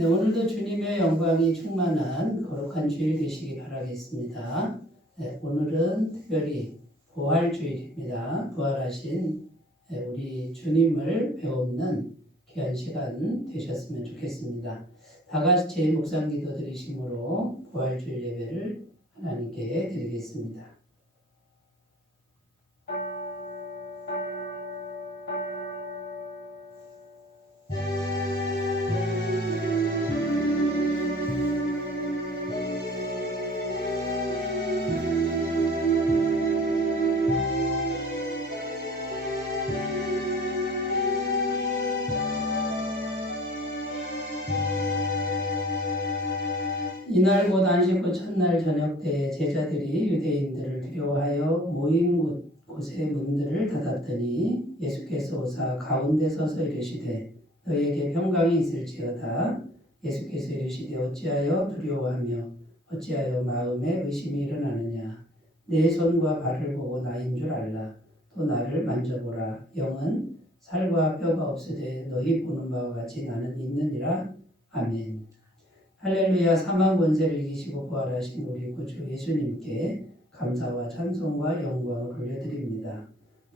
네, 오늘도 주님의 영광이 충만한 거룩한 주일 되시기 바라겠습니다. 네, 오늘은 특별히 부활주일입니다. 부활하신 우리 주님을 배우는 귀한 시간 되셨으면 좋겠습니다. 다 같이 묵상기도 드리심으로 부활주일 예배를 하나님께 드리겠습니다. 이날 곧 안식구 첫날 저녁 때 제자들이 유대인들을 두려워하여 모인 곳의 문들을 닫았더니 예수께서 오사 가운데 서서 이르시되 너희에게 평강이 있을지어다. 예수께서 이르시되 어찌하여 두려워하며 어찌하여 마음에 의심이 일어나느냐. 내 손과 발을 보고 나인 줄 알라. 또 나를 만져보라. 영은 살과 뼈가 없으되 너희 보는 바와 같이 나는 있느니라. 아멘. 할렐루야. 사망 권세를 이기시고 부활하신 우리 구주 예수님께 감사와 찬송과 영광을 올려드립니다.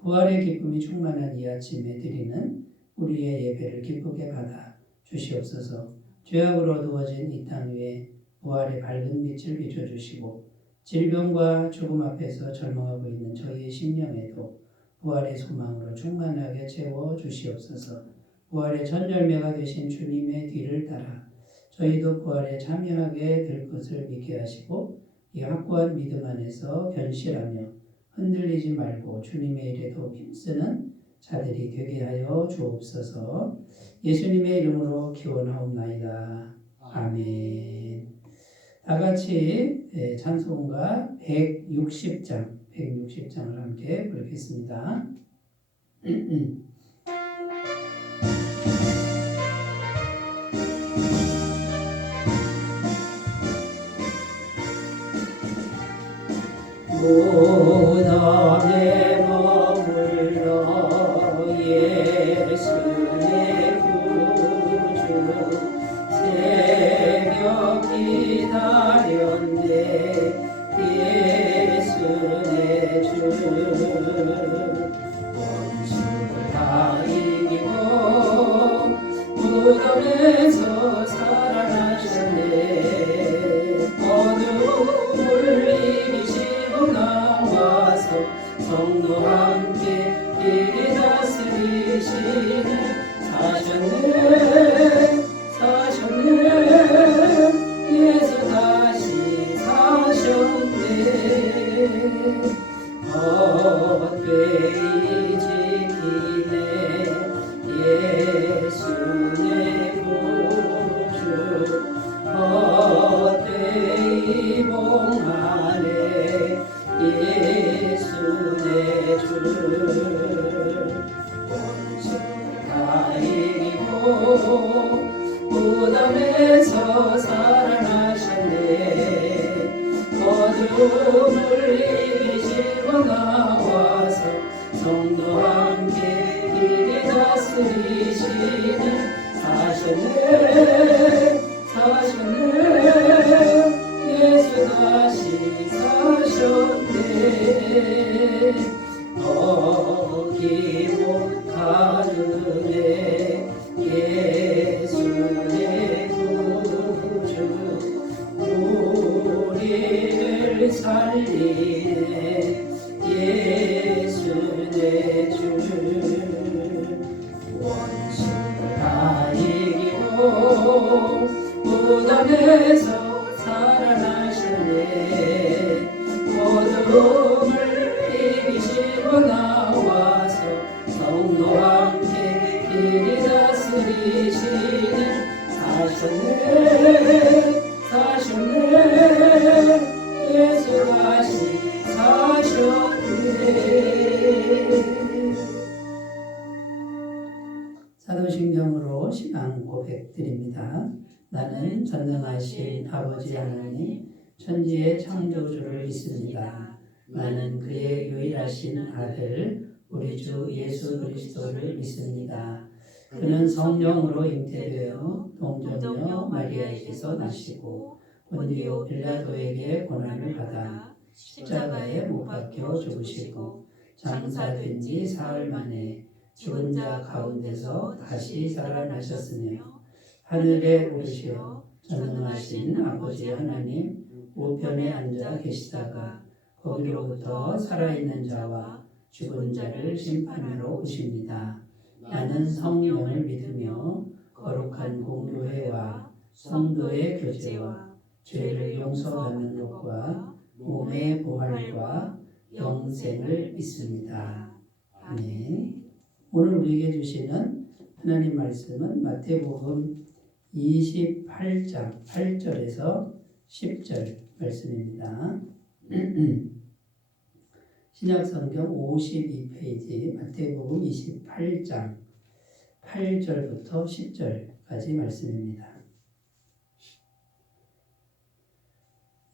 부활의 기쁨이 충만한 이 아침에 드리는 우리의 예배를 기쁘게 받아 주시옵소서. 죄악으로 어두워진 이 땅 위에 부활의 밝은 빛을 비춰주시고 질병과 죽음 앞에서 절망하고 있는 저희의 심령에도 부활의 소망으로 충만하게 채워주시옵소서. 부활의 첫 열매가 되신 주님의 뒤를 따라 저희도 부활에 참여하게 될 것을 믿게 하시고 이 확고한 믿음 안에서 견실하며 흔들리지 말고 주님의 일에도 힘쓰는 자들이 되게 하여 주옵소서. 예수님의 이름으로 기원하옵나이다. 아멘. 다 같이 찬송가 160장을 함께 부르겠습니다. 무덤에 머물러 예수의 구주 새벽 기다렸네 예수 내 주 원수를 다 이기고 무덤에서 살아나셨네 어둠을 이기시고 나와서 성도와 함께 이리 다스리시네 사셨네 예수 다시 사셨네 헛되이 지키네 예수 내 구주 헛되이 봉하네 예수 내 주 원수 다 이기고 무덤에서 살아나셨네 어둠을 이기시고 나와서 성도와 함께 이리 다스리시네 사셨네 예수 다시 사셨네 어기고 가느네 예수 내 구주 우리를 살리네 예수 내 주 원수를 다 이기고 무덤에서 살아나셨네 어둠을 이기시고 나와서 성도와 함께 이리 다스리시네 사셨네 예수 다시 사셨네. 사도신경으로 신앙 고백드립니다. 나는 전능하신 아버지 하나님 천지의 창조주를 믿습니다. 나는 그의 유일하신 아들 우리 주 예수 그리스도를 믿습니다. 그는 성령으로 잉태되어 동정녀 마리아에게서 나시고 본디오 빌라도에게 고난을 받아 십자가에 못 박혀 죽으시고 장사된 지 사흘 만에 죽은 자 가운데서 다시 살아나셨으며 하늘에 오르시어 전능하신 아버지 하나님 우편에 앉아 계시다가 거기로부터 살아있는 자와 죽은 자를 심판하러 오십니다. 나는 성령을 믿으며 거룩한 공교회와 성도의 교제와 죄를 용서받는 것과 몸의 부활과 영생을 믿습니다. 아멘. 오늘 우리에게 주시는 하나님 말씀은 마태복음 28장 8절에서 10절 말씀입니다. 신약성경 52페이지 마태복음 28장 8절부터 10절까지 말씀입니다.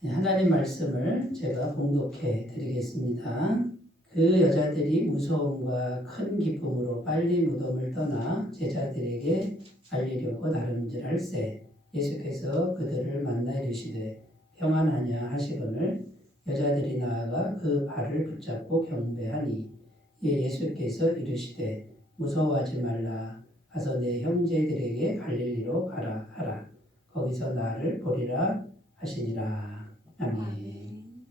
하나님 말씀을 제가 봉독해 드리겠습니다. 그 여자들이 무서움과 큰 기쁨으로 빨리 무덤을 떠나 제자들에게 알리려고 나름질할세 예수께서 그들을 만나 이르시되 평안하냐 하시거늘 여자들이 나아가 그 발을 붙잡고 경배하니 이에 예수께서 이르시되 무서워하지 말라 가서 내 형제들에게 갈릴리로 가라 하라 거기서 나를 보리라 하시니라. 아멘.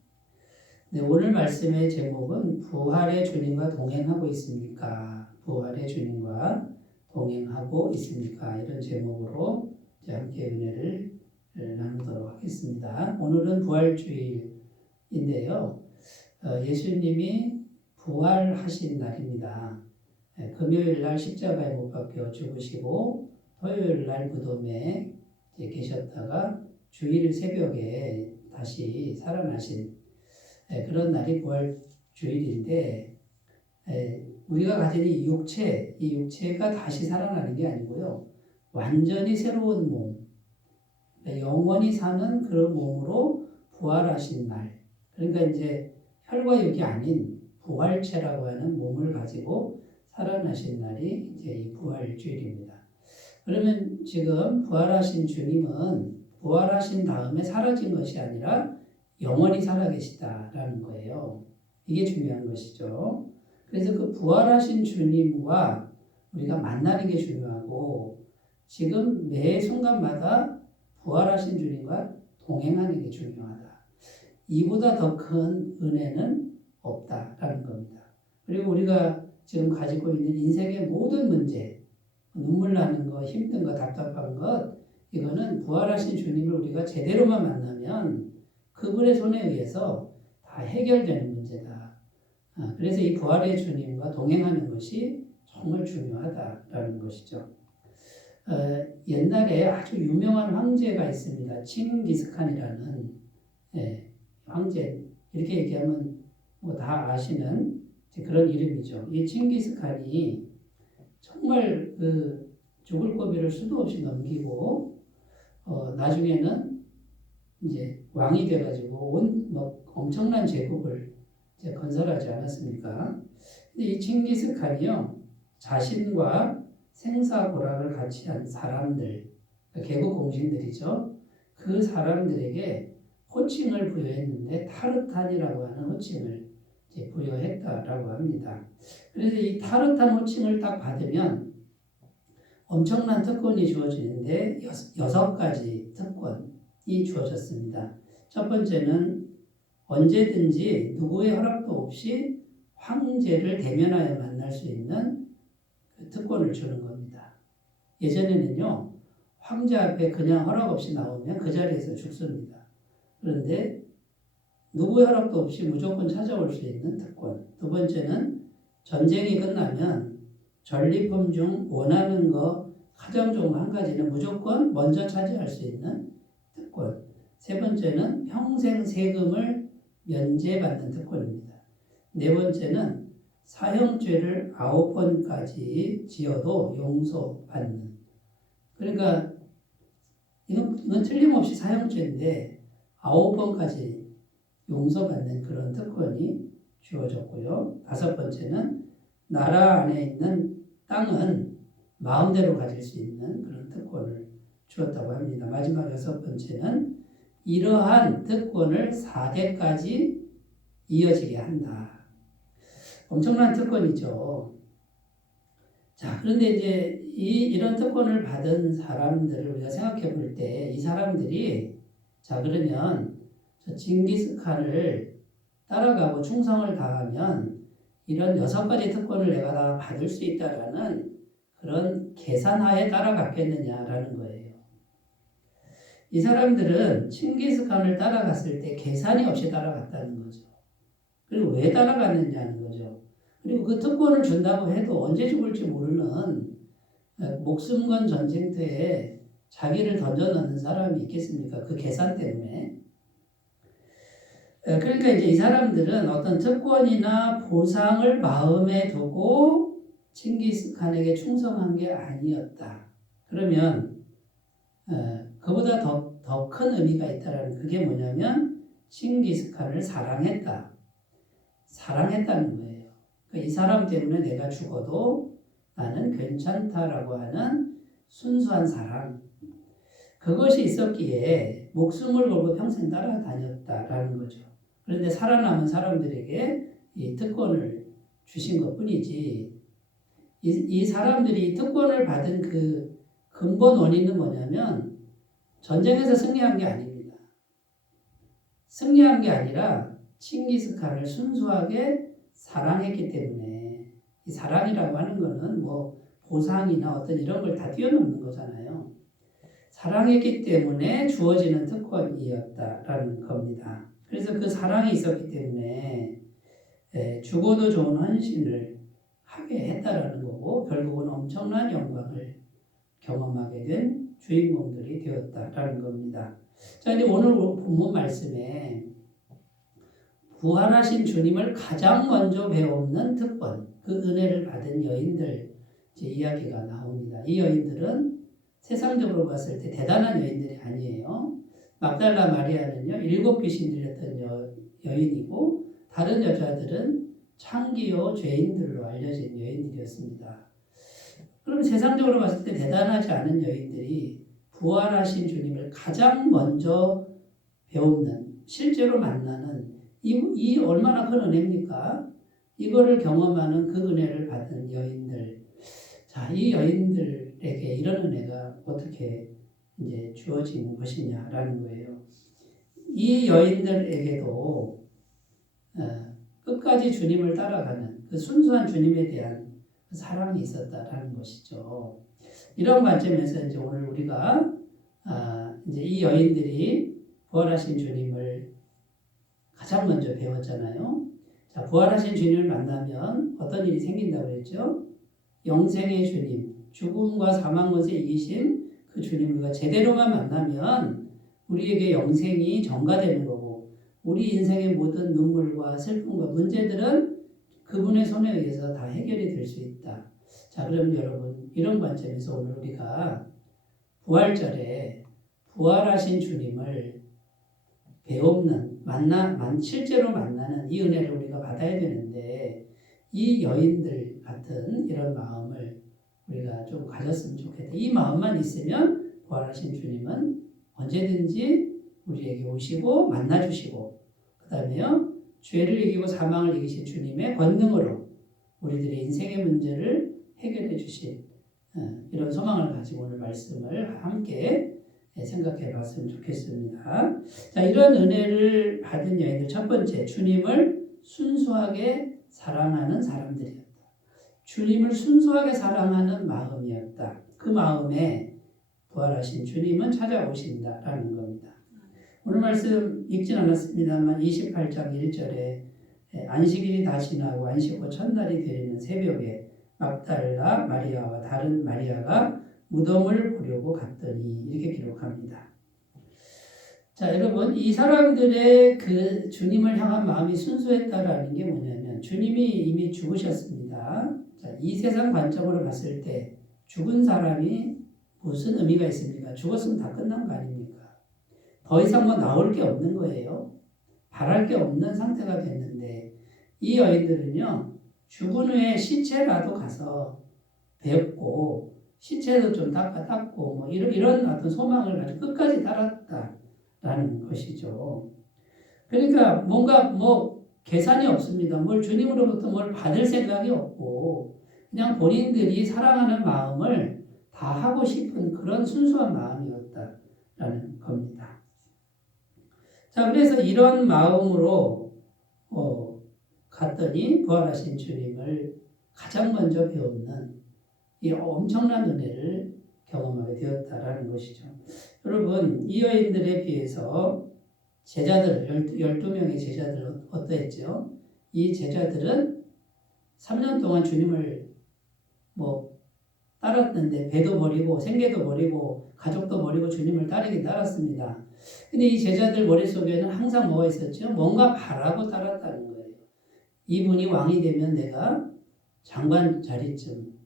네, 오늘 말씀의 제목은 부활의 주님과 동행하고 있습니까? 부활의 주님과 동행하고 있습니까? 이런 제목으로 이제 함께 은혜를 나누도록 하겠습니다. 오늘은 부활주일인데요. 예수님이 부활하신 날입니다. 금요일 날 십자가에 못 박혀 죽으시고 토요일 날 무덤에 계셨다가 주일 새벽에 다시 살아나신 그런 날이 부활주일인데 우리가 가진 이 육체가 다시 살아나는 게 아니고요. 완전히 새로운 몸, 영원히 사는 그런 몸으로 부활하신 날. 그러니까 이제 혈과 육이 아닌 부활체라고 하는 몸을 가지고 살아나신 날이 이제 이 부활주일입니다. 그러면 지금 부활하신 주님은 부활하신 다음에 사라진 것이 아니라 영원히 살아계시다라는 거예요. 이게 중요한 것이죠. 그래서 그 부활하신 주님과 우리가 만나는 게 중요하고 지금 매 순간마다 부활하신 주님과 동행하는 게 중요하다. 이보다 더 큰 은혜는 없다라는 겁니다. 그리고 우리가 지금 가지고 있는 인생의 모든 문제, 눈물 나는 거, 힘든 거, 답답한 것 이거는 부활하신 주님을 우리가 제대로만 만나면 그분의 손에 의해서 다 해결되는 문제다. 그래서 이 부활의 주님과 동행하는 것이 정말 중요하다라는 것이죠. 옛날에 아주 유명한 황제가 있습니다. 칭기스칸이라는 황제. 이렇게 얘기하면 뭐 다 아시는 그런 이름이죠. 이 칭기스칸이 정말 그 죽을 고비를 수도 없이 넘기고 나중에는 이제 왕이 돼가지고 엄청난 제국을 이제 건설하지 않았습니까? 근데 이 칭기스칸이요 자신과 생사고락을 같이 한 사람들, 개국 공신들이죠. 그 사람들에게 호칭을 부여했는데 타르탄이라고 하는 호칭을 이제 부여했다라고 합니다. 그래서 이 타르탄 호칭을 딱 받으면 엄청난 특권이 주어지는데 6가지 특권이 주어졌습니다. 첫 번째는 언제든지 누구의 허락도 없이 황제를 대면하여 만날 수 있는 그 특권을 주는 겁니다. 예전에는요, 황제 앞에 그냥 허락 없이 나오면 그 자리에서 죽습니다. 그런데 누구의 허락도 없이 무조건 찾아올 수 있는 특권. 두 번째는 전쟁이 끝나면 전리품 중 원하는 거 가장 좋은 한 가지는 무조건 먼저 차지할 수 있는 특권. 세 번째는 평생 세금을 면제받는 특권입니다. 네 번째는 사형죄를 9번까지 지어도 용서받는. 그러니까 이건 틀림없이 사형죄인데 9번까지 용서받는 그런 특권이 주어졌고요. 다섯 번째는 나라 안에 있는 땅은 마음대로 가질 수 있는 그런 특권을 주었다고 합니다. 마지막 6번째는 이러한 특권을 4대까지 이어지게 한다. 엄청난 특권이죠. 자, 그런데 이제 이런 특권을 받은 사람들을 우리가 생각해 볼 때 이 사람들이 자, 그러면 저 징기스칸을 따라가고 충성을 다하면 이런 6가지 특권을 내가 다 받을 수 있다라는 그런 계산하에 따라갔겠느냐라는 거예요. 이 사람들은 칭기스칸을 따라갔을 때 계산이 없이 따라갔다는 거죠. 그리고 왜 따라갔느냐는 거죠. 그리고 그 특권을 준다고 해도 언제 죽을지 모르는 목숨 건 전쟁터에 자기를 던져넣는 사람이 있겠습니까? 그 계산 때문에. 그러니까 이제 이 사람들은 어떤 특권이나 보상을 마음에 두고 칭기스칸에게 충성한 게 아니었다. 그러면 그보다 더 큰 의미가 있다라는 그게 뭐냐면 칭기스칸을 사랑했다. 사랑했다는 거예요. 그러니까 이 사람 때문에 내가 죽어도 나는 괜찮다라고 하는 순수한 사랑. 그것이 있었기에 목숨을 걸고 평생 따라다녔다라는 거죠. 그런데 살아남은 사람들에게 이 특권을 주신 것뿐이지 이 사람들이 특권을 받은 그 근본 원인은 뭐냐면 전쟁에서 승리한 게 아닙니다. 승리한 게 아니라 칭기스칸을 순수하게 사랑했기 때문에 이 사랑이라고 하는 거는 뭐 보상이나 어떤 이런 걸 다 뛰어넘는 거잖아요. 사랑했기 때문에 주어지는 특권이었다라는 겁니다. 그래서 그 사랑이 있었기 때문에 죽어도 좋은 헌신을 하게 했다라는 거고 결국은 엄청난 영광을 경험하게 된 주인공들이 되었다라는 겁니다. 자, 이제 오늘 본문 말씀에 부활하신 주님을 가장 먼저 배우는 특권, 그 은혜를 받은 여인들 이야기가 나옵니다. 이 여인들은 세상적으로 봤을 때 대단한 여인들이 아니에요. 막달라 마리아는요, 7 귀신 들렸던 여인이고 다른 여자들은 창기요 죄인들로 알려진 여인들이었습니다. 그럼 세상적으로 봤을 때 대단하지 않은 여인들이 부활하신 주님을 가장 먼저 배우는, 실제로 만나는 이 얼마나 큰 은혜입니까? 이거를 경험하는 그 은혜를 받은 여인들. 자, 이 여인들에게 이런 은혜가 어떻게 이제 주어진 것이냐라는 거예요. 이 여인들에게도 끝까지 주님을 따라가는 그 순수한 주님에 대한 사랑이 있었다라는 것이죠. 이런 관점에서 이제 오늘 우리가 이제 이 여인들이 부활하신 주님을 가장 먼저 배웠잖아요. 자, 부활하신 주님을 만나면 어떤 일이 생긴다고 그랬죠? 영생의 주님, 죽음과 사망 것에 이기신 그 주님 우리가 제대로만 만나면 우리에게 영생이 전가되는 거고 우리 인생의 모든 눈물과 슬픔과 문제들은 그분의 손에 의해서 다 해결이 될 수 있다. 자, 그럼 여러분 이런 관점에서 오늘 우리가 부활절에 부활하신 주님을 배우는 실제로 만나는 이 은혜를 우리가 받아야 되는데 이 여인들 같은 이런 마음을 우리가 좀 가졌으면 좋겠다. 이 마음만 있으면 부활하신 주님은 언제든지 우리에게 오시고 만나주시고 그 다음에요 죄를 이기고 사망을 이기신 주님의 권능으로 우리들의 인생의 문제를 해결해 주실 이런 소망을 가지고 오늘 말씀을 함께 생각해 봤으면 좋겠습니다. 자, 이런 은혜를 받은 여인들 첫 번째, 주님을 순수하게 사랑하는 사람들이었다. 주님을 순수하게 사랑하는 마음이었다. 그 마음에 부활하신 주님은 찾아오신다라는 겁니다. 오늘 말씀 읽진 않았습니다만 28장 1절에 안식일이 다 지나고 안식 후 첫날이 되는 새벽에 막달라 마리아와 다른 마리아가 무덤을 보려고 갔더니 이렇게 기록합니다. 자, 여러분 이 사람들의 그 주님을 향한 마음이 순수했다라는 게 뭐냐면 주님이 이미 죽으셨습니다. 자, 이 세상 관점으로 봤을 때 죽은 사람이 무슨 의미가 있습니까? 죽었으면 다 끝난 거 아닙니까? 더 이상 뭐 나올 게 없는 거예요. 바랄 게 없는 상태가 됐는데 이 여인들은요 죽은 후에 시체라도 가서 뵙고 신체도 좀 닦고 뭐 이런 어떤 소망을 가지고 끝까지 따랐다라는 것이죠. 그러니까 뭔가 뭐 계산이 없습니다. 뭘 주님으로부터 뭘 받을 생각이 없고 그냥 본인들이 사랑하는 마음을 다 하고 싶은 그런 순수한 마음이었다라는 겁니다. 자, 그래서 이런 마음으로 갔더니 부활하신 주님을 가장 먼저 배우는 이 엄청난 은혜를 경험하게 되었다라는 것이죠. 여러분, 이 여인들에 비해서 제자들, 12명의 제자들 어떠했죠? 이 제자들은 3년 동안 주님을 따랐는데 배도 버리고 생계도 버리고 가족도 버리고 주님을 따르긴 따랐습니다. 근데 이 제자들 머릿속에는 항상 뭐가 있었죠? 뭔가 바라고 따랐다는 거예요. 이분이 왕이 되면 내가 장관 자리쯤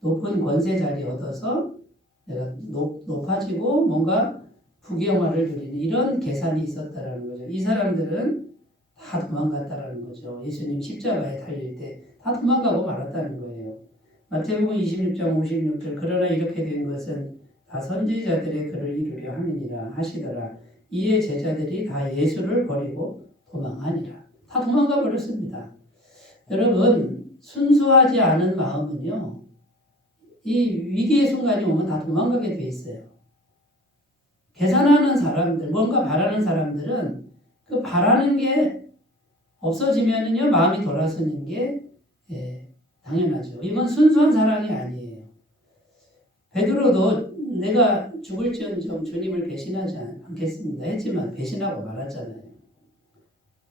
높은 권세 자리 얻어서 내가 높아지고 뭔가 부귀영화를 누리는 이런 계산이 있었다라는 거죠. 이 사람들은 다 도망갔다라는 거죠. 예수님 십자가에 달릴 때 다 도망가고 말았다는 거예요. 마태복음 26장 56절 그러나 이렇게 된 것은 다 선지자들의 글을 이루려 함이니라 하시더라. 이에 제자들이 다 예수를 버리고 도망하니라. 다 도망가 버렸습니다. 여러분, 순수하지 않은 마음은요, 이 위기의 순간이 오면 다 도망가게 돼 있어요. 계산하는 사람들, 뭔가 바라는 사람들은 그 바라는 게 없어지면은요, 마음이 돌아서는 게 당연하죠. 이건 순수한 사랑이 아니에요. 베드로도 내가 죽을지언정 주님을 배신하지 않겠습니다 했지만 배신하고 말았잖아요.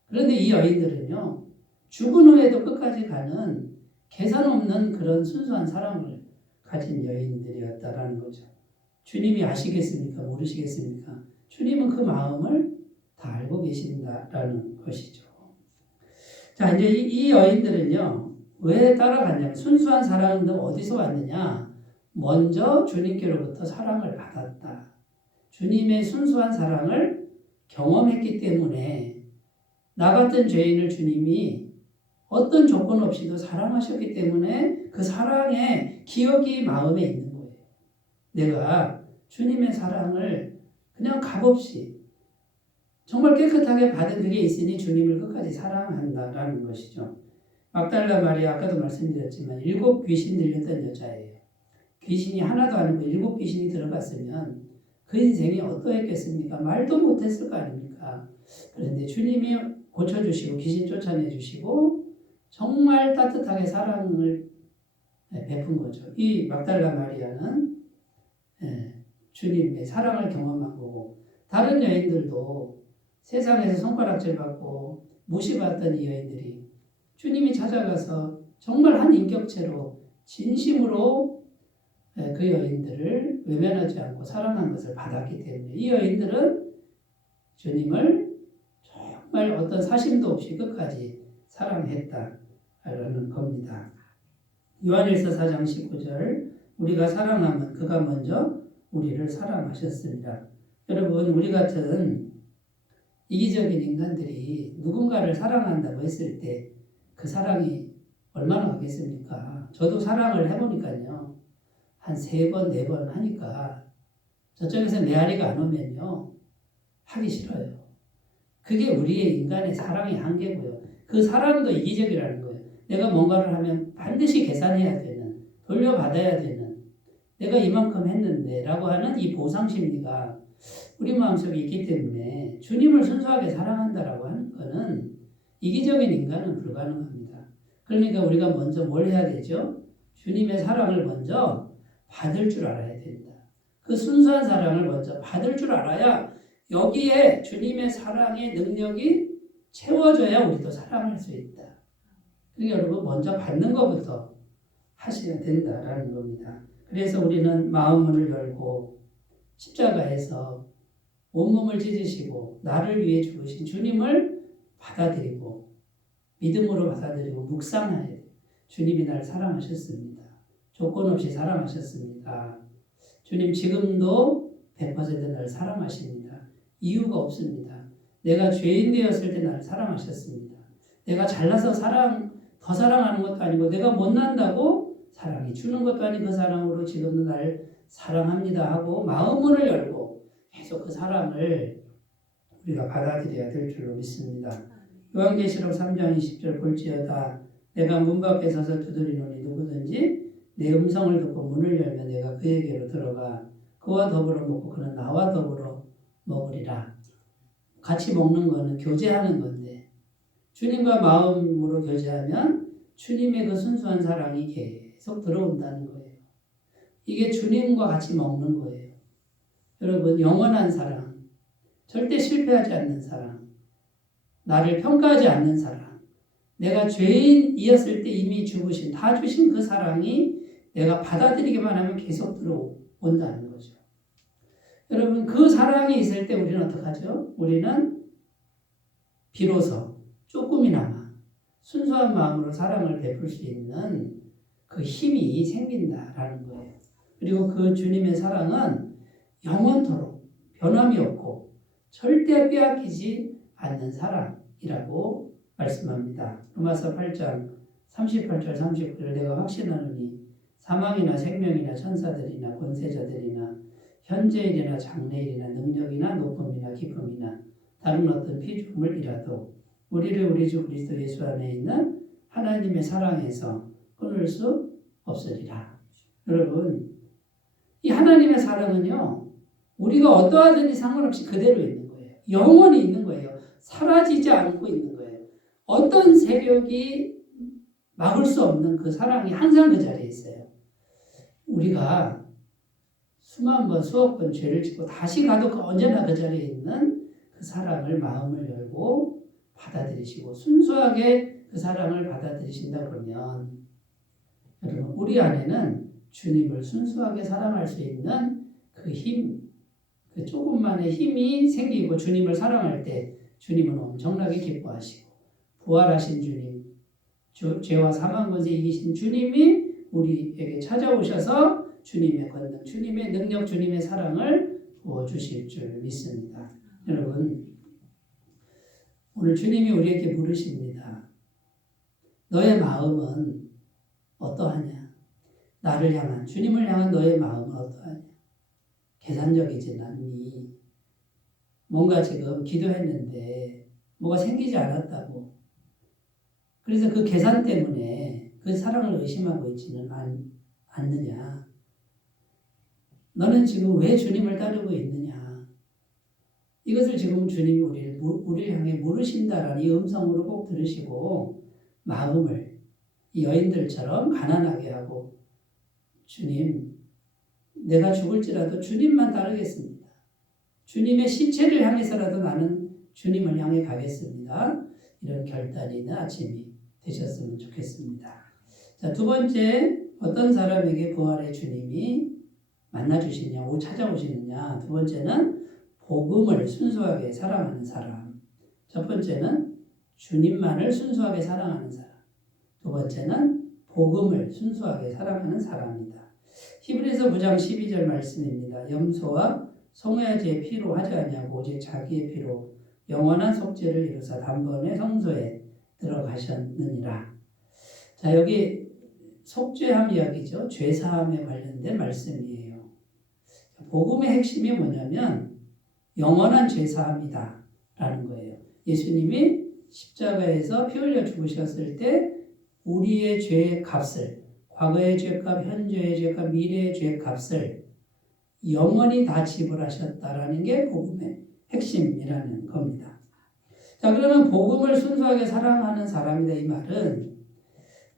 그런데 이 여인들은요, 죽은 후에도 끝까지 가는 계산 없는 그런 순수한 사랑을 가진 여인들이었다라는 거죠. 주님이 아시겠습니까? 모르시겠습니까? 주님은 그 마음을 다 알고 계신다라는 것이죠. 자, 이제 이 여인들은요, 왜 따라갔냐면 순수한 사랑은 어디서 왔느냐? 먼저 주님께로부터 사랑을 받았다. 주님의 순수한 사랑을 경험했기 때문에 나 같은 죄인을 주님이 어떤 조건 없이도 사랑하셨기 때문에 그 사랑의 기억이 마음에 있는 거예요. 내가 주님의 사랑을 그냥 값없이 정말 깨끗하게 받은 그게 있으니 주님을 끝까지 사랑한다라는 것이죠. 막달라 마리아 아까도 말씀드렸지만 7 귀신 들렸던 여자예요. 귀신이 하나도 아니고 7 귀신이 들어갔으면 그 인생이 어떠했겠습니까? 말도 못했을 거 아닙니까? 그런데 주님이 고쳐주시고 귀신 쫓아내주시고 정말 따뜻하게 사랑을 베푼 거죠. 이 막달라 마리아는 주님의 사랑을 경험한 거고 다른 여인들도 세상에서 손가락질 받고 무시받던 이 여인들이 주님이 찾아가서 정말 한 인격체로 진심으로 그 여인들을 외면하지 않고 사랑한 것을 받았기 때문에 이 여인들은 주님을 정말 어떤 사심도 없이 끝까지 사랑했다라는 겁니다. 요한일서 4장 19절 우리가 사랑하면 그가 먼저 우리를 사랑하셨습니다. 여러분, 우리 같은 이기적인 인간들이 누군가를 사랑한다고 했을 때 그 사랑이 얼마나 가겠습니까? 저도 사랑을 해보니까요. 한 3번, 4번 하니까 저쪽에서 메아리가 안 오면요. 하기 싫어요. 그게 우리의 인간의 사랑의 한계고요. 그 사랑도 이기적이라는 거예요. 내가 뭔가를 하면 반드시 계산해야 되는, 돌려받아야 되는, 내가 이만큼 했는데 라고 하는 이 보상심리가 우리 마음속에 있기 때문에 주님을 순수하게 사랑한다라고 하는 것은 이기적인 인간은 불가능합니다. 그러니까 우리가 먼저 뭘 해야 되죠? 주님의 사랑을 먼저 받을 줄 알아야 된다. 그 순수한 사랑을 먼저 받을 줄 알아야 여기에 주님의 사랑의 능력이 채워져야 우리도 사랑할 수 있다. 그러니까 여러분 먼저 받는 것부터 하셔야 된다라는 겁니다. 그래서 우리는 마음을 열고 십자가에서 온몸을 찢으시고 나를 위해 죽으신 주님을 받아들이고 믿음으로 받아들이고 묵상해야 돼요. 주님이 나를 사랑하셨습니다. 조건 없이 사랑하셨습니다. 주님 지금도 100% 나를 사랑하십니다. 이유가 없습니다. 내가 죄인 되었을 때 나를 사랑하셨습니다. 내가 잘나서 더 사랑하는 것도 아니고 내가 못난다고 사랑이 주는 것도 아닌 그 사랑으로 지금도 날 사랑합니다 하고 마음 문을 열고 계속 그 사랑을 우리가 받아들여야 될 줄로 믿습니다. 요한계시록 3장 20절 볼지어다 내가 문 밖에 서서 두드리노니 누구든지 내 음성을 듣고 문을 열면 내가 그에게로 들어가 그와 더불어 먹고 그는 나와 더불어 먹으리라. 같이 먹는 거는 교제하는 건데 주님과 마음으로 교제하면 주님의 그 순수한 사랑이 계속 들어온다는 거예요. 이게 주님과 같이 먹는 거예요. 여러분 영원한 사랑, 절대 실패하지 않는 사랑, 나를 평가하지 않는 사랑, 내가 죄인이었을 때 이미 죽으신, 다 주신 그 사랑이 내가 받아들이기만 하면 계속 들어온다는 거죠. 여러분 그 사랑이 있을 때 우리는 어떻게 하죠? 우리는 비로소 조금이나마 순수한 마음으로 사랑을 베풀 수 있는 그 힘이 생긴다라는 거예요. 그리고 그 주님의 사랑은 영원토록 변함이 없고 절대 빼앗기지 않는 사랑이라고 말씀합니다. 로마서 8장 38절 39절 내가 확신하노니 사망이나 생명이나 천사들이나 권세자들이나 현재일이나 장래일이나 능력이나 높음이나 깊음이나 다른 어떤 피조물이라도 우리를 우리 주 그리스도 예수 안에 있는 하나님의 사랑에서 끊을 수 없으리라. 여러분 이 하나님의 사랑은요 우리가 어떠하든지 상관없이 그대로 있는 거예요. 영원히 있는 거예요. 사라지지 않고 있는 거예요. 어떤 세력이 막을 수 없는 그 사랑이 항상 그 자리에 있어요. 우리가 수만 번 수억 번 죄를 짓고 다시 가도 언제나 그 자리에 있는 그 사랑을 마음을 열고 받아들이시고 순수하게 그 사랑을 받아들이신다 그러면 여러분 우리 안에는 주님을 순수하게 사랑할 수 있는 그 힘, 그 조금만의 힘이 생기고 주님을 사랑할 때 주님은 엄청나게 기뻐하시고 부활하신 주님, 죄와 사망 권세 이기신 주님이 우리에게 찾아오셔서 주님의 권능, 주님의 능력, 주님의 사랑을 부어주실 줄 믿습니다. 여러분 오늘 주님이 우리에게 물으십니다. 너의 마음은 어떠하냐? 나를 향한, 주님을 향한 너의 마음은 어떠하냐? 계산적이진 않니? 뭔가 지금 기도했는데 뭐가 생기지 않았다고. 그래서 그 계산 때문에 그 사랑을 의심하고 있지는 않느냐? 너는 지금 왜 주님을 따르고 있느냐? 이것을 지금 주님이 우리를 향해 물으신다라는 이 음성으로 꼭 들으시고 마음을 이 여인들처럼 가난하게 하고 주님, 내가 죽을지라도 주님만 따르겠습니다. 주님의 시체를 향해서라도 나는 주님을 향해 가겠습니다. 이런 결단이 있는 아침이 되셨으면 좋겠습니다. 자, 두 번째, 어떤 사람에게 부활의 주님이 만나주시냐, 찾아오시느냐. 두 번째는 복음을 순수하게 사랑하는 사람. 첫 번째는 주님만을 순수하게 사랑하는 사람. 두 번째는 복음을 순수하게 사랑하는 사람입니다. 히브리서 9장 12절 말씀입니다. 염소와 송아지의 피로 하지 아니하고 오직 자기의 피로 영원한 속죄를 이루사 단번에 성소에 들어가셨느니라. 자, 여기 속죄함 이야기죠. 죄사함에 관련된 말씀이에요. 복음의 핵심이 뭐냐면 영원한 죄사함이다 라는 거예요. 예수님이 십자가에서 피 흘려 죽으셨을 때 우리의 죄의 값을, 과거의 죄값, 현재의 죄값, 미래의 죄값을 영원히 다 지불하셨다라는 게 복음의 핵심이라는 겁니다. 자, 그러면 복음을 순수하게 사랑하는 사람이다 이 말은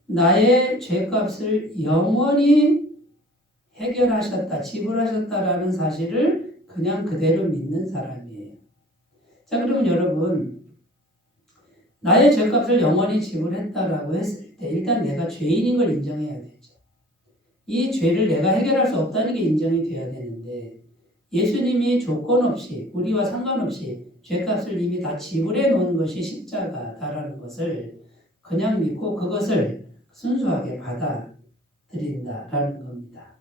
나의 죄값을 영원히 해결하셨다, 지불하셨다라는 사실을 그냥 그대로 믿는 사람이에요. 자, 그러면 여러분 나의 죄값을 영원히 지불했다라고 했을 때 일단 내가 죄인인 걸 인정해야 되죠. 이 죄를 내가 해결할 수 없다는 게 인정이 돼야 되는데 예수님이 조건 없이 우리와 상관없이 죄값을 이미 다 지불해 놓은 것이 십자가다라는 것을 그냥 믿고 그것을 순수하게 받아들인다라는 겁니다.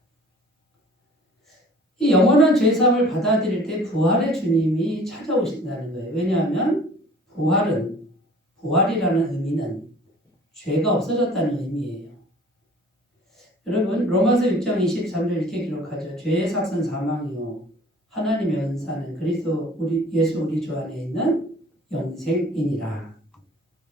이 영원한 죄사함을 받아들일 때 부활의 주님이 찾아오신다는 거예요. 왜냐하면 부활이라는 의미는 죄가 없어졌다는 의미예요. 여러분 로마서 6장 23절 이렇게 기록하죠. 죄의 삭은 사망이요 하나님의 은사는 그리스도 예수 우리 주 안에 있는 영생이니라.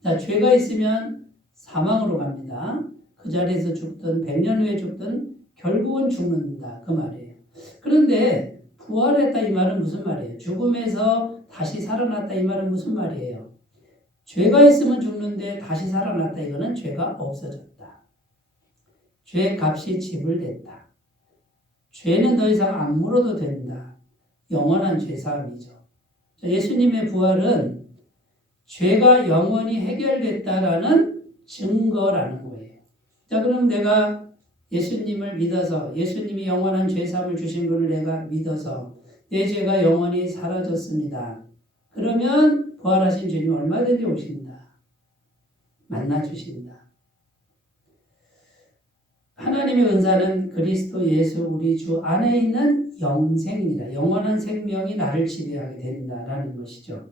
자, 죄가 있으면 사망으로 갑니다. 그 자리에서 죽든 100년 후에 죽든 결국은 죽는다 그 말이에요. 그런데 부활했다 이 말은 무슨 말이에요? 죽음에서 다시 살아났다 이 말은 무슨 말이에요? 죄가 있으면 죽는데 다시 살아났다 이거는 죄가 없어졌다. 죄 값이 지불됐다. 죄는 더 이상 안 물어도 된다. 영원한 죄사함이죠. 예수님의 부활은 죄가 영원히 해결됐다라는 증거라는 거예요. 자, 그럼 내가 예수님을 믿어서 예수님이 영원한 죄사함을 주신 분을 내가 믿어서 내 죄가 영원히 사라졌습니다. 그러면 부활하신 주님 얼마든지 오신다. 만나주신다. 하나님의 은사는 그리스도 예수 우리 주 안에 있는 영생이다. 영원한 생명이 나를 지배하게 된다라는 것이죠.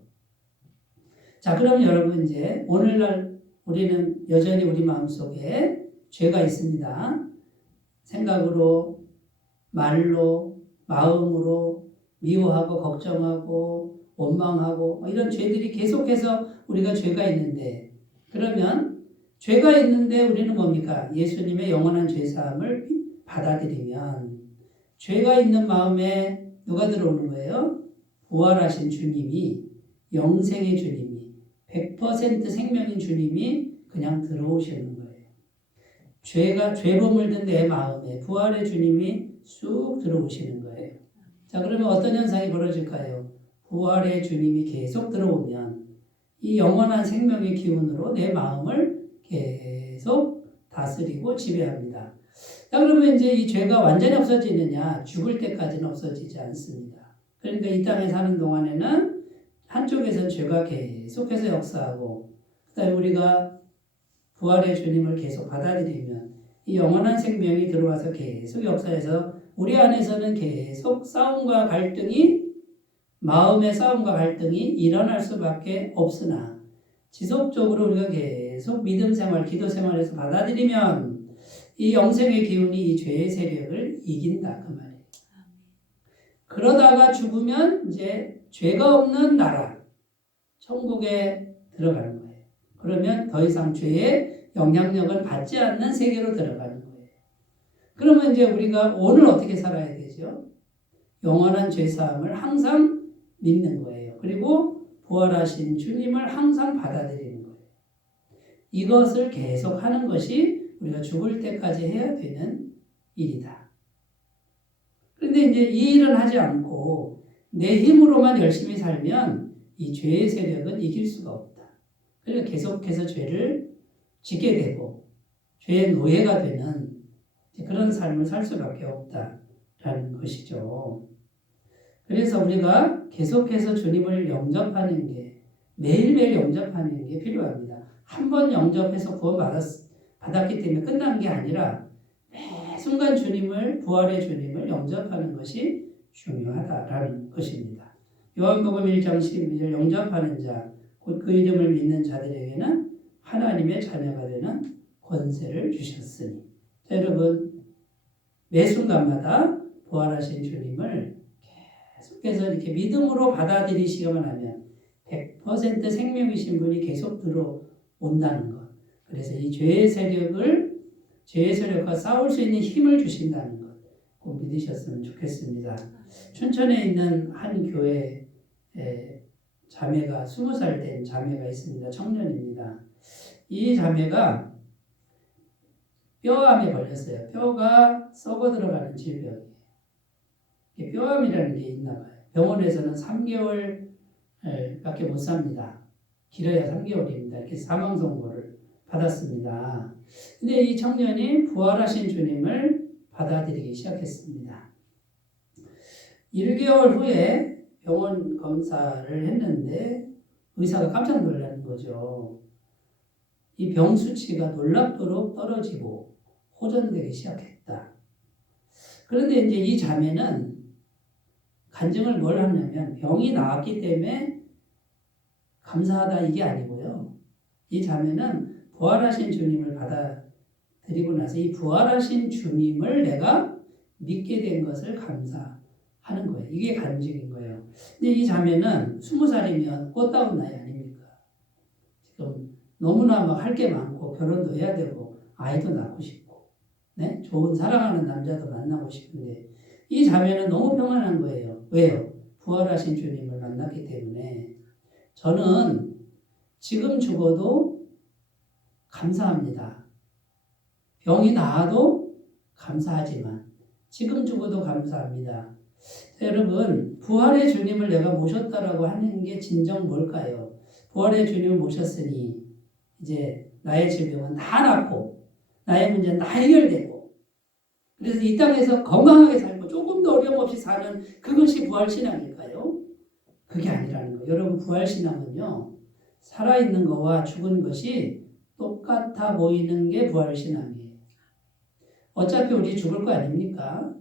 자, 그럼 여러분 이제 오늘날 우리는 여전히 우리 마음속에 죄가 있습니다. 생각으로, 말로, 마음으로 미워하고 걱정하고 원망하고 이런 죄들이 계속해서 우리가 죄가 있는데 그러면 죄가 있는데 우리는 뭡니까? 예수님의 영원한 죄사함을 받아들이면 죄가 있는 마음에 누가 들어오는 거예요? 부활하신 주님이 영생의 주님이 100% 생명인 주님이 그냥 들어오시는 거예요. 죄로 물든 내 마음에 부활의 주님이 쑥 들어오시는 거예요. 자, 그러면 어떤 현상이 벌어질까요? 부활의 주님이 계속 들어오면 이 영원한 생명의 기운으로 내 마음을 계속 다스리고 지배합니다. 자, 그러면 이제 이 죄가 완전히 없어지느냐? 죽을 때까지는 없어지지 않습니다. 그러니까 이 땅에 사는 동안에는 한쪽에서는 죄가 계속해서 역사하고 그다음에 우리가 부활의 주님을 계속 받아들이면 이 영원한 생명이 들어와서 계속 역사해서 우리 안에서는 계속 싸움과 갈등이 마음의 싸움과 갈등이 일어날 수밖에 없으나 지속적으로 우리가 계속 믿음 생활, 기도 생활에서 받아들이면 이 영생의 기운이 이 죄의 세력을 이긴다 그 말이에요. 그러다가 죽으면 이제 죄가 없는 나라, 천국에 들어가는 거예요. 그러면 더 이상 죄의 영향력을 받지 않는 세계로 들어가는 거예요. 그러면 이제 우리가 오늘 어떻게 살아야 되죠? 영원한 죄사함을 항상 믿는 거예요. 그리고 부활하신 주님을 항상 받아들이는 거예요. 이것을 계속 하는 것이 우리가 죽을 때까지 해야 되는 일이다. 그런데 이제 이 일은 하지 않고 내 힘으로만 열심히 살면 이 죄의 세력은 이길 수가 없다. 그러니까 계속해서 죄를 짓게 되고 죄의 노예가 되는 그런 삶을 살 수밖에 없다라는 것이죠. 그래서 우리가 계속해서 주님을 영접하는 게 매일매일 영접하는 게 필요합니다. 한 번 영접해서 구원받았기 때문에 끝난 게 아니라 매 순간 주님을 부활의 주님을 영접하는 것이 중요하다라는 것입니다. 요한복음 1장 12절 영접하는 자 곧 그 이름을 믿는 자들에게는 하나님의 자녀가 되는 권세를 주셨으니 자, 여러분 매 순간마다 부활하신 주님을 계속해서 이렇게 믿음으로 받아들이시기만 하면 100% 생명이신 분이 계속 들어온다는 것. 그래서 이 죄의 세력과 싸울 수 있는 힘을 주신다는 것. 꼭 믿으셨으면 좋겠습니다. 춘천에 있는 한 교회 자매가 20살 된 자매가 있습니다. 청년입니다. 이 자매가 뼈암에 걸렸어요. 뼈가 썩어 들어가는 질병이에요. 뼈암이라는 게 있나 봐요. 병원에서는 3개월밖에 못 삽니다. 길어야 3개월입니다. 이렇게 사망 선고를 받았습니다. 근데 이 청년이 부활하신 주님을 받아들이기 시작했습니다. 1개월 후에 병원 검사를 했는데 의사가 깜짝 놀라는 거죠. 이 병 수치가 놀랍도록 떨어지고 호전되기 시작했다. 그런데 이제 이 자매는 간증을 뭘 하냐면 병이 나았기 때문에 감사하다 이게 아니고요. 이 자매는 부활하신 주님을 드리고 나서 이 부활하신 주님을 내가 믿게 된 것을 감사하는 거예요. 이게 간증인 거예요. 근데 이 자매는 20살이면 꽃다운 나이 아닙니까? 지금 너무나 막 할 게 많고 결혼도 해야 되고 아이도 낳고 싶고 네? 좋은 사랑하는 남자도 만나고 싶은데 이 자매는 너무 평안한 거예요. 왜요? 부활하신 주님을 만났기 때문에. 저는 지금 죽어도 감사합니다. 병이 나아도 감사하지만 지금 죽어도 감사합니다. 여러분, 부활의 주님을 내가 모셨다라고 하는 게 진정 뭘까요? 부활의 주님을 모셨으니 이제 나의 질병은 다 낫고 나의 문제는 다 해결되고 그래서 이 땅에서 건강하게 살고 조금 더 어려움 없이 사는 그것이 부활신앙일까요? 그게 아니라는 거예요. 여러분, 부활신앙은요. 살아있는 거와 죽은 것이 똑같아 보이는 게 부활신앙이에요. 어차피 우리 죽을 거 아닙니까?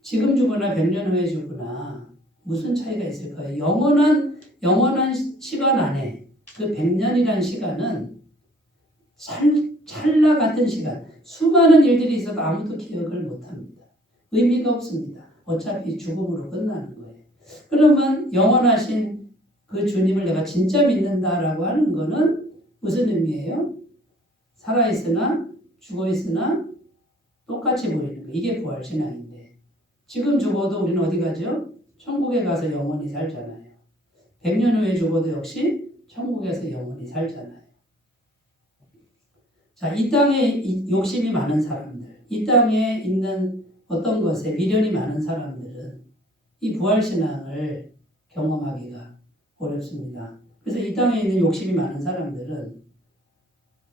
지금 죽거나 100년 후에 죽거나 무슨 차이가 있을까요? 영원한 시간 안에 그 100년이라는 시간은 찰나 같은 시간, 수많은 일들이 있어도 아무도 기억을 못합니다. 의미가 없습니다. 어차피 죽음으로 끝나는 거예요. 그러면 영원하신 그 주님을 내가 진짜 믿는다라고 하는 거는 무슨 의미예요? 살아있으나 죽어있으나 똑같이 보이는 거. 이게 부활신앙인데 지금 죽어도 우리는 어디 가죠? 천국에 가서 영원히 살잖아요. 100년 후에 죽어도 역시 천국에서 영원히 살잖아요. 자, 이 땅에 욕심이 많은 사람들, 이 땅에 있는 어떤 것에 미련이 많은 사람들은 이 부활신앙을 경험하기가 어렵습니다. 그래서 이 땅에 있는 욕심이 많은 사람들은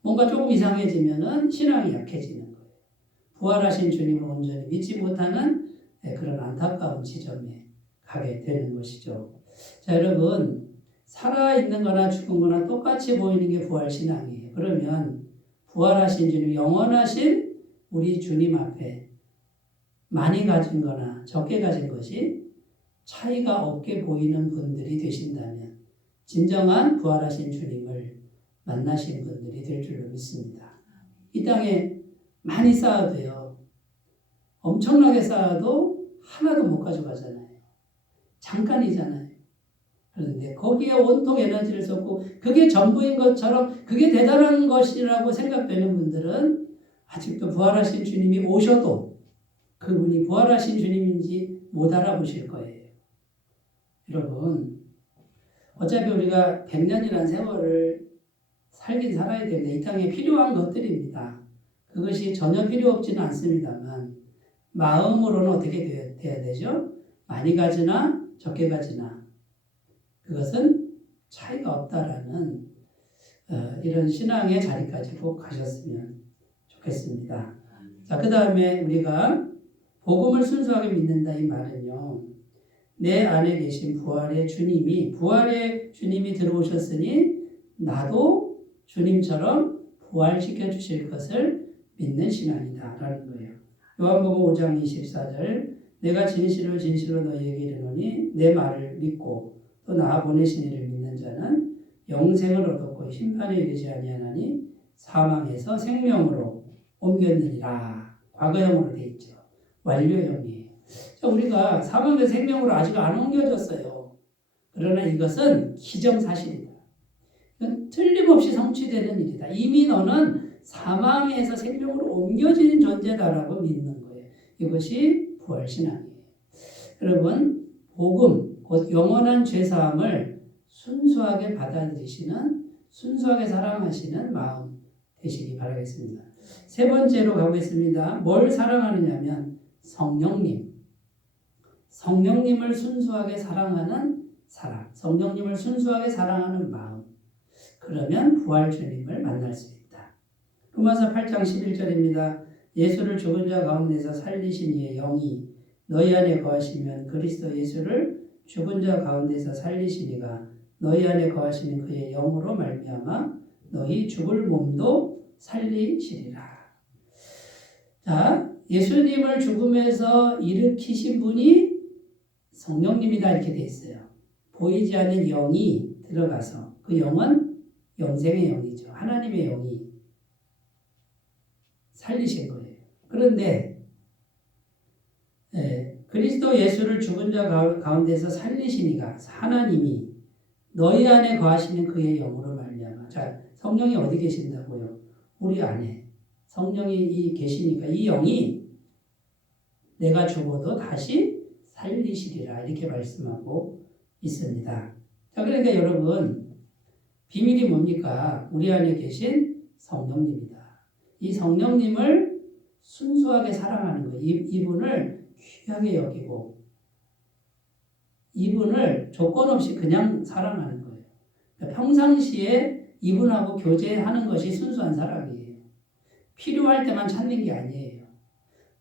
뭔가 조금 이상해지면은 신앙이 약해지는 거예요. 부활하신 주님을 온전히 믿지 못하는 그런 안타까운 지점에 가게 되는 것이죠. 자, 여러분, 살아있는 거나 죽은 거나 똑같이 보이는 게 부활신앙이에요. 그러면 부활하신 주님, 영원하신 우리 주님 앞에 많이 가진 거나 적게 가진 것이 차이가 없게 보이는 분들이 되신다면 진정한 부활하신 주님을 만나신 분들이 될 줄로 믿습니다. 이 땅에 많이 쌓아도요. 엄청나게 쌓아도 하나도 못 가져가잖아요. 잠깐이잖아요. 그런데 거기에 온통 에너지를 쏟고 그게 전부인 것처럼 그게 대단한 것이라고 생각되는 분들은 아직도 부활하신 주님이 오셔도 그분이 부활하신 주님인지 못 알아보실 거예요. 여러분, 어차피 우리가 100년이라는 세월을 살긴 살아야 되는데 이 땅에 필요한 것들입니다. 그것이 전혀 필요 없지는 않습니다만 마음으로는 어떻게 돼야 되죠? 많이 가지나 적게 가지나 그것은 차이가 없다라는 이런 신앙의 자리까지 꼭 가셨으면 좋겠습니다. 자, 그 다음에 우리가 복음을 순수하게 믿는다 이 말은요. 내 안에 계신 부활의 주님이 들어오셨으니 나도 주님처럼 부활시켜 주실 것을 믿는 신앙이다라는 거예요. 요한복음 5장 24절 내가 진실로 너희에게 이르노니 내 말을 믿고 또 나 보내신 이를 믿는 자는 영생을 얻었고 심판에 이르지 아니하나니 사망에서 생명으로 옮겼느니라. 과거형으로 돼 있죠. 완료형이에요. 우리가 사망에서 생명으로 아직 안 옮겨졌어요. 그러나 이것은 기정사실이다. 이건 틀림없이 성취되는 일이다. 이미 너는 사망에서 생명으로 옮겨지는 존재다라고 믿는 거예요. 이것이 부활신앙이에요. 여러분, 복음, 곧 영원한 죄사함을 순수하게 받아들이시는, 순수하게 사랑하시는 마음 되시기 바라겠습니다. 세 번째로 가보겠습니다. 뭘 사랑하느냐면 성령님을 순수하게 사랑하는 사랑, 성령님을 순수하게 사랑하는 마음. 그러면 부활 주님을 만날 수 있다. 로마서 8장 11절입니다. 예수를 죽은 자 가운데서 살리신 이의 영이 너희 안에 거하시면 그리스도 예수를 죽은 자 가운데서 살리시니가 너희 안에 거하시는 그의 영으로 말미암아 너희 죽을 몸도 살리시리라. 자, 예수님을 죽음에서 일으키신 분이 성령님이다 이렇게 돼 있어요. 보이지 않는 영이 들어가서 그 영은 영생의 영이죠. 하나님의 영이 살리신 거예요. 그런데 그리스도 예수를 죽은 자 가운데서 살리시니가 하나님이 너희 안에 거하시는 그의 영으로 말미암아. 자, 성령이 어디 계신다고요? 우리 안에. 성령이 계시니까 이 영이 내가 죽어도 다시 살리시리라 이렇게 말씀하고 있습니다. 자, 그러니까 여러분 비밀이 뭡니까? 우리 안에 계신 성령님이다. 이 성령님을 순수하게 사랑하는 거예요. 이분을 귀하게 여기고 이분을 조건 없이 그냥 사랑하는 거예요. 그러니까 평상시에 이분하고 교제하는 것이 순수한 사랑이에요. 필요할 때만 찾는 게 아니에요.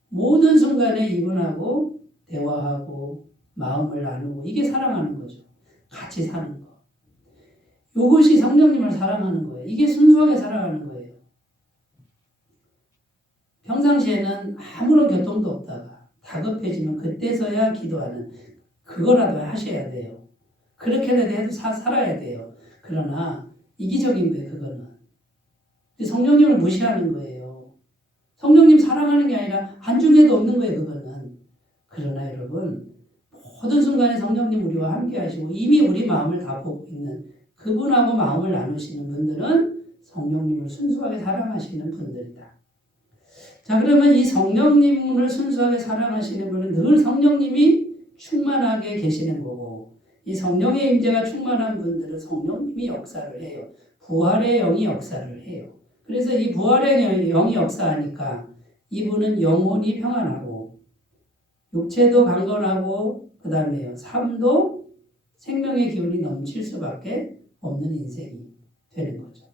모든 순간에 이분하고 대화하고 마음을 나누고 이게 사랑하는 거죠. 같이 사는 거. 이것이 성령님을 사랑하는 거예요. 이게 순수하게 사랑하는 거예요. 평상시에는 아무런 교통도 없다가 다급해지면 그때서야 기도하는 그거라도 하셔야 돼요. 그렇게라도 해도 살아야 돼요. 그러나 이기적인 거예요. 그거는. 성령님을 무시하는 거예요. 성령님 사랑하는 게 아니라 한중에도 없는 거예요. 그거는. 그러나 여러분 모든 순간에 성령님 우리와 함께 하시고 이미 우리 마음을 다 보고 있는 그분하고 마음을 나누시는 분들은 성령님을 순수하게 사랑하시는 분들이다. 자, 그러면 이 성령님을 순수하게 사랑하시는 분은 늘 성령님이 충만하게 계시는 거고 이 성령의 임재가 충만한 분들은 성령님이 역사를 해요. 부활의 영이 역사를 해요. 그래서 이 부활의 영이 역사하니까 이분은 영혼이 평안하고 육체도 강건하고 그 다음에요. 삶도 생명의 기운이 넘칠 수밖에 없는 인생이 되는 거죠.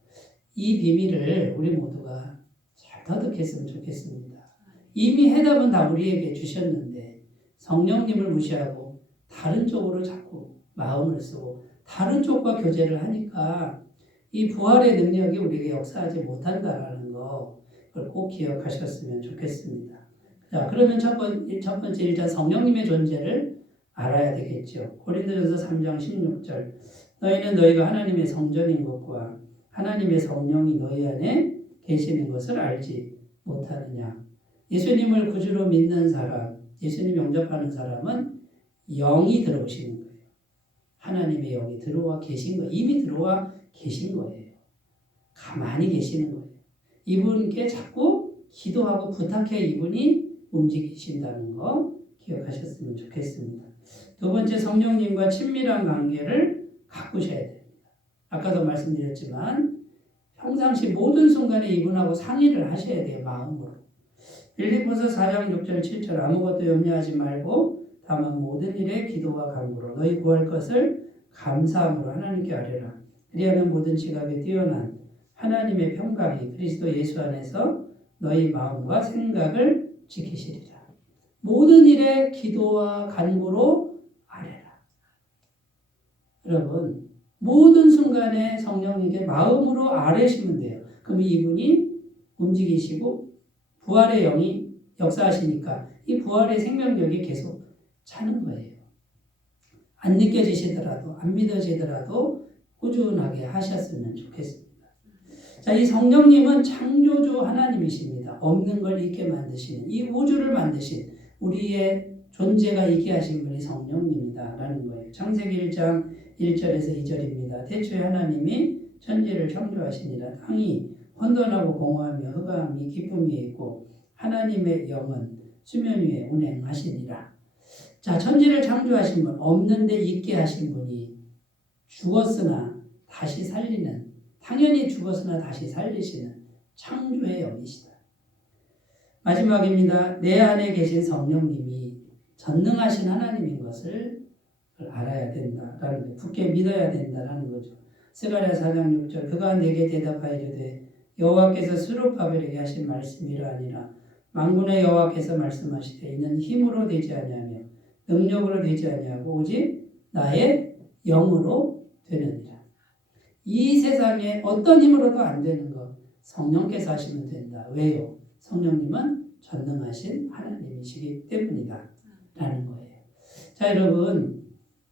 이 비밀을 우리 모두가 잘 터득했으면 좋겠습니다. 이미 해답은 다 우리에게 주셨는데 성령님을 무시하고 다른 쪽으로 자꾸 마음을 쓰고 다른 쪽과 교제를 하니까 이 부활의 능력이 우리에게 역사하지 못한다라는 거 그걸 꼭 기억하셨으면 좋겠습니다. 자, 그러면 첫 번째 일단 성령님의 존재를 알아야 되겠죠. 고린도전서 3장 16절 너희는 너희가 하나님의 성전인 것과 하나님의 성령이 너희 안에 계시는 것을 알지 못하느냐. 예수님을 구주로 믿는 사람, 예수님 영접하는 사람은 영이 들어오시는 거예요. 하나님의 영이 들어와 계신 거예요. 이미 들어와 계신 거예요. 가만히 계시는 거예요. 이분께 자꾸 기도하고 부탁해 이분이 움직이신다는 거 기억하셨으면 좋겠습니다. 두 번째 성령님과 친밀한 관계를 가꾸셔야 됩니다. 아까도 말씀드렸지만 평상시 모든 순간에 이분하고 상의를 하셔야 돼요. 마음으로. 빌립보서 4장 6절 7절 아무것도 염려하지 말고 다만 모든 일에 기도와 간구로 너희 구할 것을 감사함으로 하나님께 아뢰라. 그리하면 모든 지각에 뛰어난 하나님의 평강이 그리스도 예수 안에서 너희 마음과 생각을 지키시리라. 모든 일에 기도와 간구로 아뢰라. 여러분 모든 순간에 성령님께 마음으로 아뢰시면 돼요. 그럼 이분이 움직이시고 부활의 영이 역사하시니까 이 부활의 생명력이 계속 차는 거예요. 안 느껴지시더라도 안 믿어지더라도 꾸준하게 하셨으면 좋겠습니다. 자, 이 성령님은 창조주 하나님이십니다. 없는 걸 있게 만드시는 이 우주를 만드신 우리의 존재가 있게 하신 분이 성령님이다 라는 거예요. 창세기 1장 1절에서 2절입니다. 태초에 하나님이 천지를 창조하시니라. 땅이 혼돈하고 공허하며 흑암이 깊음이 있고 하나님의 영은 수면 위에 운행하시니라. 자, 천지를 창조하신 분, 없는데 있게 하신 분이 죽었으나 다시 살리는, 당연히 죽었으나 다시 살리시는 창조의 영이시다. 마지막입니다. 내 안에 계신 성령님이 전능하신 하나님인 것을 알아야 된다라는 거예요. 굳게 믿어야 된다라는 거죠. 스가랴 4장 6절 그가 내게 대답하여 이르되 여호와께서 스룹바벨에게 하신 말씀이라 아니라 만군의 여호와께서 말씀하시되 이는 힘으로 되지 아니하며 능력으로 되지 아니하고 오직 나의 영으로 되느니라. 이 세상에 어떤 힘으로도 안 되는 것 성령께서 하시면 된다. 왜요? 성령님은 전능하신 하나님이시기 때문이다 라는 거예요. 자, 여러분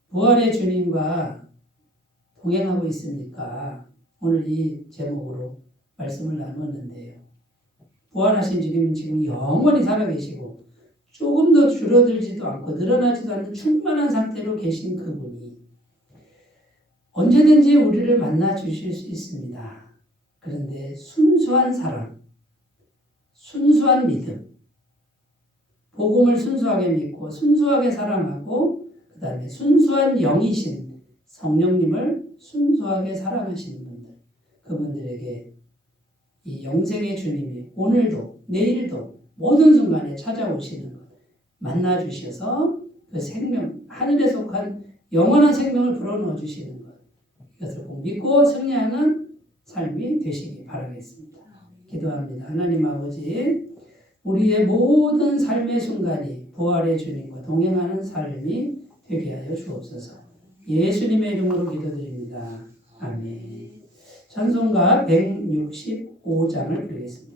부활의 주님과 동행하고 있으니까 오늘 이 제목으로 말씀을 나누었는데요. 부활하신 주님은 지금 영원히 살아계시고 조금도 줄어들지도 않고 늘어나지도 않는 충만한 상태로 계신 그분이 언제든지 우리를 만나 주실 수 있습니다. 그런데 순수한 사랑, 순수한 믿음, 복음을 순수하게 믿고 순수하게 사랑하고 그 다음에 순수한 영이신 성령님을 순수하게 사랑하시는 분들, 그분들에게 이 영생의 주님이 오늘도 내일도 모든 순간에 찾아오시는 것, 만나주셔서 그 생명, 하늘에 속한 영원한 생명을 불어넣어 주시는 것, 이것을 꼭 믿고 승리하는 삶이 되시기 바라겠습니다. 기도합니다. 하나님 아버지, 우리의 모든 삶의 순간이 부활의 주님과 동행하는 삶이 되게 하여 주옵소서. 예수님의 이름으로 기도드립니다. 아멘. 찬송가 165장을 부르겠습니다.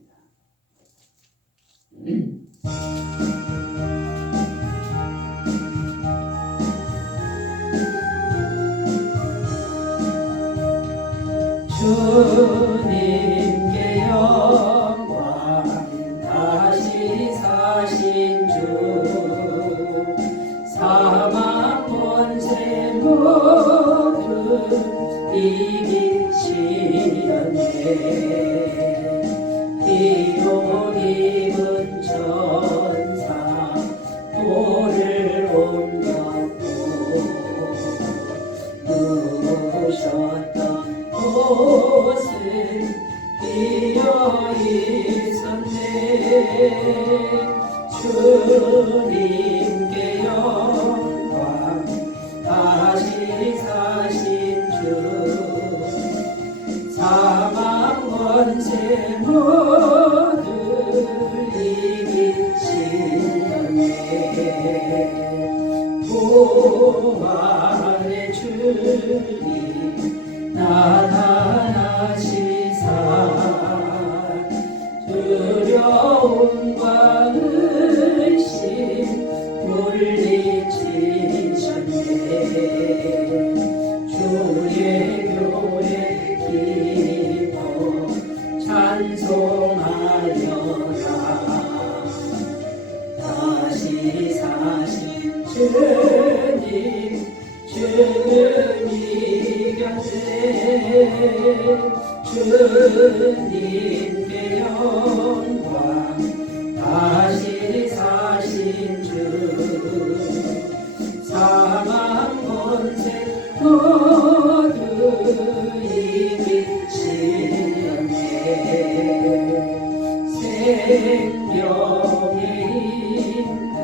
주님께 영광, 다시 사신 주, 사망 권세 모두 이기시었네. 피로 입은 천사 돌을 옮겼고 누우셨던 옷은 비어 있었네. 주님께 영광, 다시 사신 주, 사망 권세 모두 이기시었네. 부활의 주님 나타나시사 두려움과 의심 물리치셨네. 주의 교회 기도 찬송하여라. 다시 사신 주님, 주님 곁에 주님께 영광, 다시 사신 주, 사망 권세 모두 이기시었네. 생명의 있는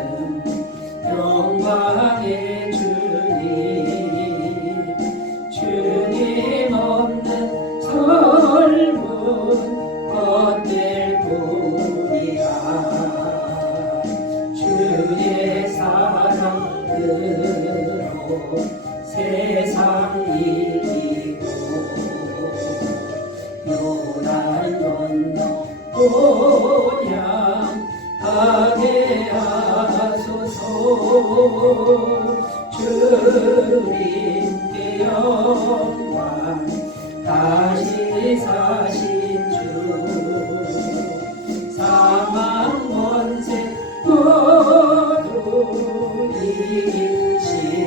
영광의 주님, 주님 없는 삶은 헛될 뿐이라. 주의 사랑으로 세상 이기고 요단 건너 보양하게 하소서. 주님께 영광, 다시 사신 주, 사망 권세 모두 이기시네.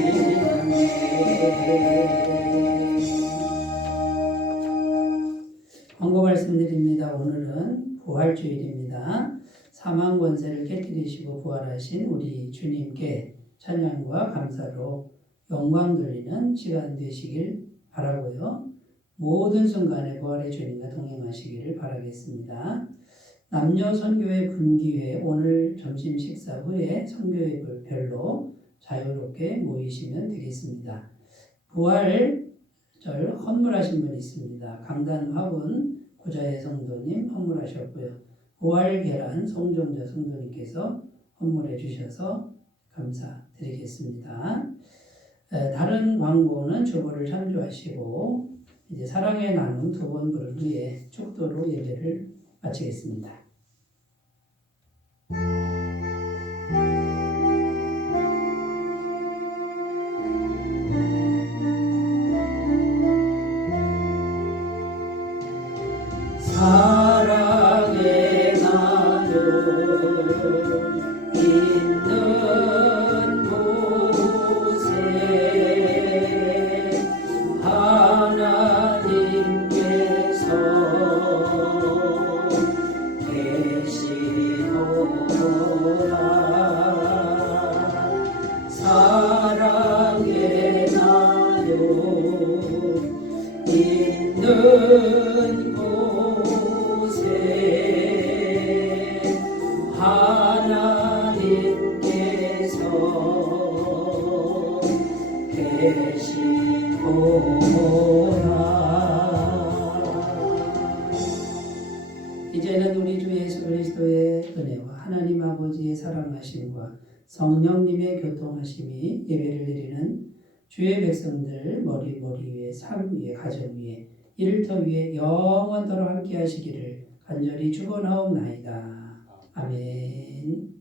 광고 말씀드립니다. 오늘은 부활주일입니다. 사망 권세를 깨뜨리시고 부활하신 우리 주님께 찬양과 감사로 영광 돌리는 시간 되시길 바라고요. 모든 순간에 부활의 주님과 동행하시기를 바라겠습니다. 남녀 선교회 분기회 오늘 점심 식사 후에 선교회별로 자유롭게 모이시면 되겠습니다. 부활절 헌물하신 분 있습니다. 강단 화분 구자의 성도님 헌물하셨고요. 부활 계란 송정자 성도님께서 헌물해 주셔서 감사드리겠습니다. 다른 광고는 주보를 참조하시고 이제 사랑의 나눔 두 번 부른 후에 축도로 예배를 마치겠습니다. 사랑의 나눔 있는 곳에 하나님께서 계시도다. 사랑의 나누 있는 곳에 하나님께서 계시도다. 이제는 우리 주 예수 그리스도의 은혜와 하나님 아버지의 사랑하심과 성령님의 교통하심이 예배를 드리는 주의 백성들 머리 위에 삶 위에 가정 위에 일터 위에 영원토록 함께 하시기를 간절히 축원하옵나이다. 아멘.